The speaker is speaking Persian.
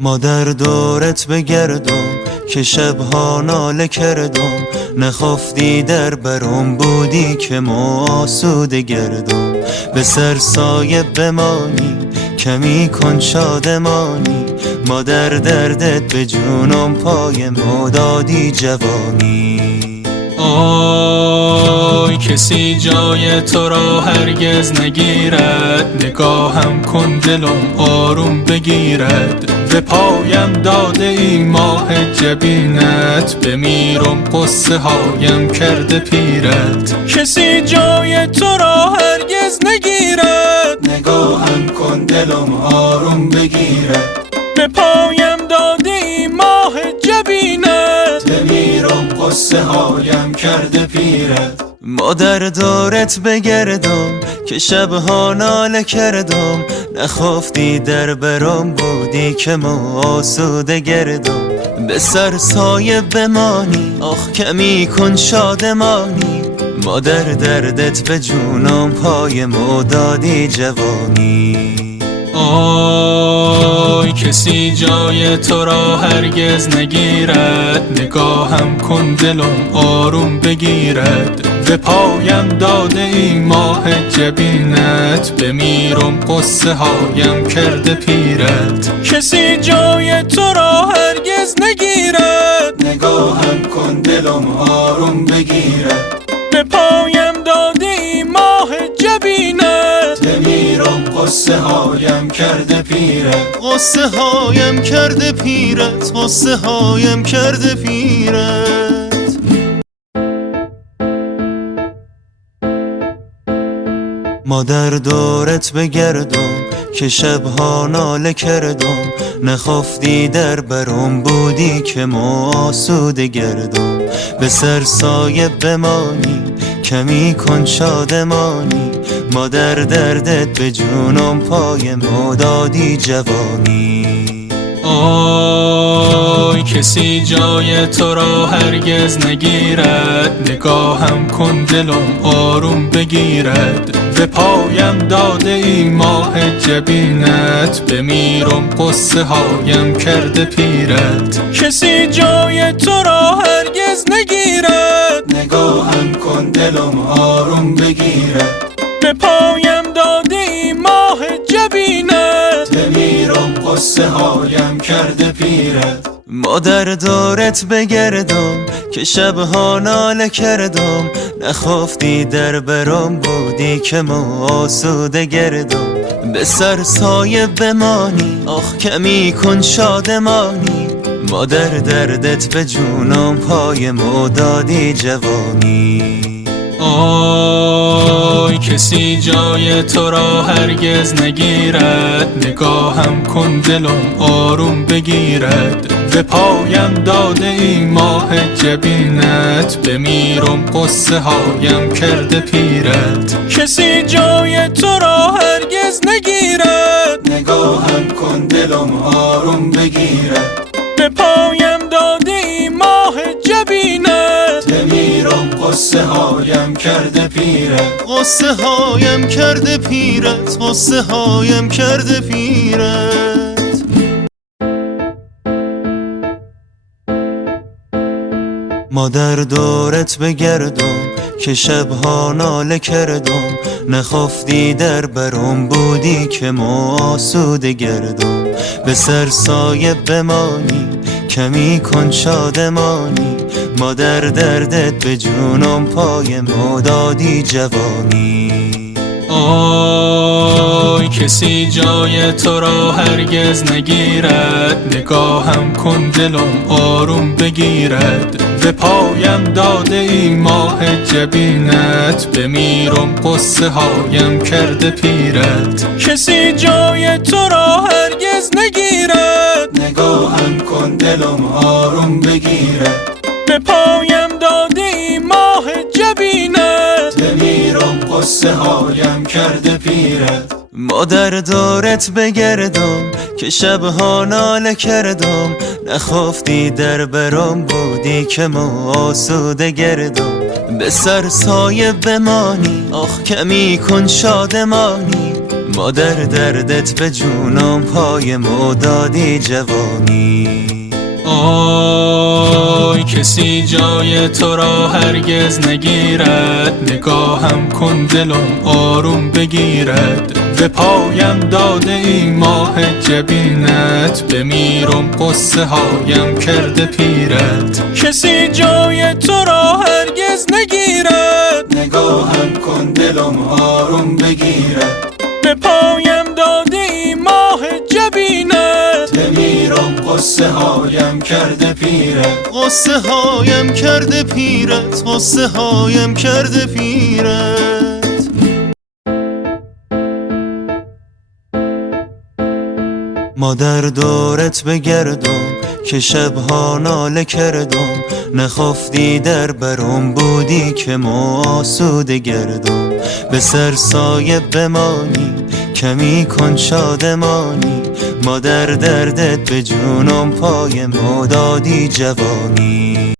ما در دورت بگردم که شبها ناله کردم، نخفتی در برم بودی که ما آسوده گردم. به سر سایه بمانی کمی کن شادمانی، ما در دردت به جونم پای ما دادی جوانی. آی کسی جای تو را هرگز نگیرد، نگاهم کن دلم آروم بگیرد. به پایم داده ای ماه جبینت، بمیرم قصه هایم کرده پیرت. کسی جای تو را هرگز نگیرد، نگاهم کن دلم آروم بگیرد. به پایم داده ای ماه جبینت، بمیرم قصه هایم کرده پیرت. ما در دورت بگردم که شبها ناله کردم، نخفتی در برم بودی که ما آسوده گردم. به سر سایه بمانی آخ کمی کن شادمانی، ما در دردت به جونم پای ما دادی جوانی. آی کسی جای تو را هرگز نگیرد، نگاهم کن دلم آروم بگیرد. به پایم داده ای ماه جبینت، بمیرم قصه هایم کرده پیرت. کسی جای تو را هرگز نگیرد، نگاهم کن دلم آروم بگیرد. به پایم داده ای ماه جبینت، بمیرم قصه هایم کرده پیرت. قصه هایم کرده پیرت، قصه هایم کرده پیرت. ما در دورت بگردم که شبها ناله کردم، نخفتی در برم بودی که ما آسوده گردم. به سر سایه بمانی کمی کن شادمانی، ما در دردت به جونم پای ما دادی جوانی. آی کسی جای تو را هرگز نگیرد، نگاهم کن دلم آروم بگیرد. به پایم داده ای ماه جبینت، بمیرم قصه هایم کرده پیرت. کسی جای تو را هرگز نگیرد، نگاهم کن دلم آروم بگیرد. به پایم داده ای ماه جبینت، بمیرم قصه هایم کرده پیرت. ما در دورت بگردم که شبها ناله کردم، نخفتی در برم بودی که ما آسوده گردم. به سر سایه بمانی آخ کمی کن شادمانی، ما در دردت به جونم پای ما دادی جوانی. آی کسی جای تو را هرگز نگیرد، نگاهم کن دلم آروم بگیرد. به پایم داده ای ماه جبینت، بمیرم قصه هایم کرده پیرت. کسی جای تو را هرگز نگیرد، نگاهم کن دلم آروم بگیرد. به پایم داده ای ماه جبینت، بمیرم قصه هایم کرده پیرت. قصه هایم کرده پیرت، قصه هایم کرده پیرت. ما در دورت بگردم که شبها ناله کردم، نخفتی در برم بودی که ما آسوده گردم. به سر سایه بمانی کمی کن شادمانی، ما در دردت به جونم پای ما دادی جوانی. آی کسی جای تو را هرگز نگیرد، نگاهم کن دلم آروم بگیرد. به پایم داده ای ماه جبینت، بمیرم قصه هایم کرده پیرت. کسی جای تو را هرگز نگیرد، نگاهم کن دلم آروم بگیرد. به پایم داده ای ماه جبینت، بمیرم قصه هایم کرده پیرت. ما در دورت بگردم که شبها ناله کردم، نخفتی در برم بودی که ما آسوده گردم. به سر سایه بمانی آخ کمی کن شادمانی، مادر دردت به جونم پای ما دادی جوانی. آی کسی جای تو را هرگز نگیرد، نگاهم کن دلم آروم بگیرد. به پایم داده ای ماه جبینت، بمیرم قصه هایم کرده پیرت. کسی جای تو را هرگز نگیرد، نگاهم کن دلم آروم بگیرد. به پایم داده ای ماه جبینت، بمیرم قصه هایم کرده پیرت. قصه هایم کرده پیرت، قصه هایم کرده پیرت. مادر دورت بگردم که شبها ناله کردم، نخفتی در برم بودی که ما آسوده گردم. به سر سایه بمانی کمی کن شادمانی، مادر دردت به جونم پای ما دادی جوانی.